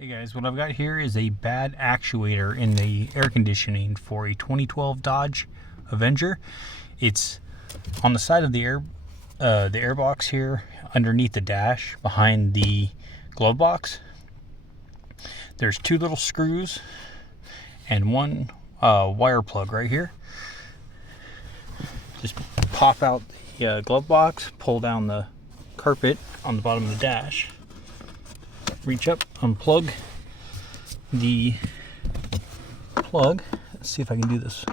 Hey guys, what I've got here is a bad actuator in the air conditioning for a 2012 Dodge Avenger. It's on the side of the air box here, underneath the dash, behind the glove box. There's two little screws and one wire plug right here. Just pop out the glove box, pull down the carpet on the bottom of the dash. Reach up, unplug the plug. Let's see if I can do this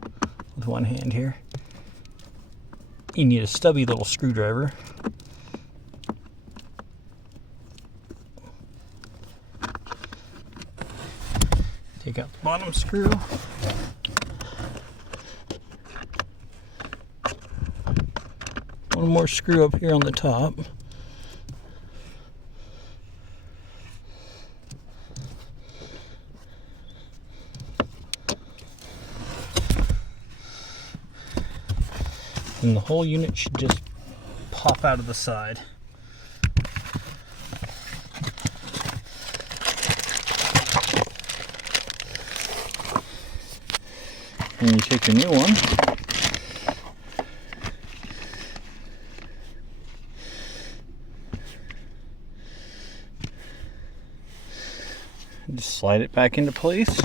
with one hand here. You need a stubby little screwdriver. Take out the bottom screw. One more screw up here on the top. And the whole unit should just pop out of the side. And you take your new one, just slide it back into place.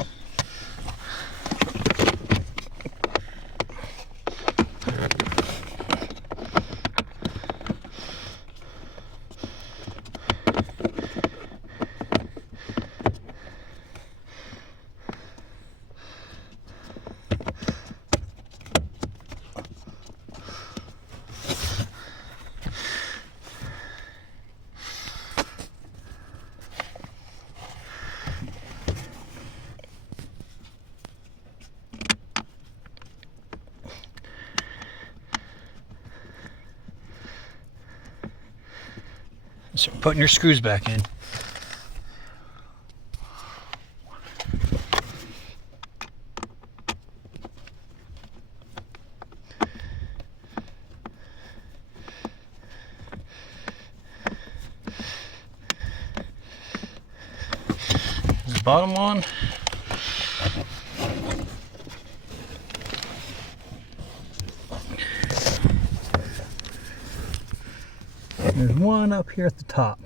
So putting your screws back in. There's the bottom one. There's one up here at the top.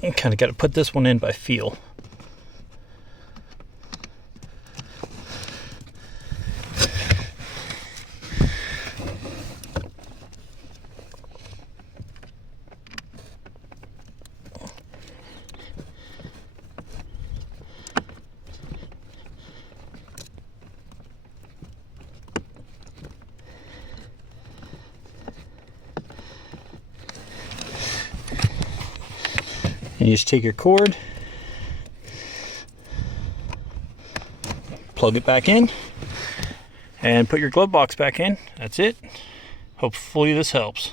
You kind of got to put this one in by feel. And you just take your cord, plug it back in, and put your glove box back in. That's it. Hopefully this helps.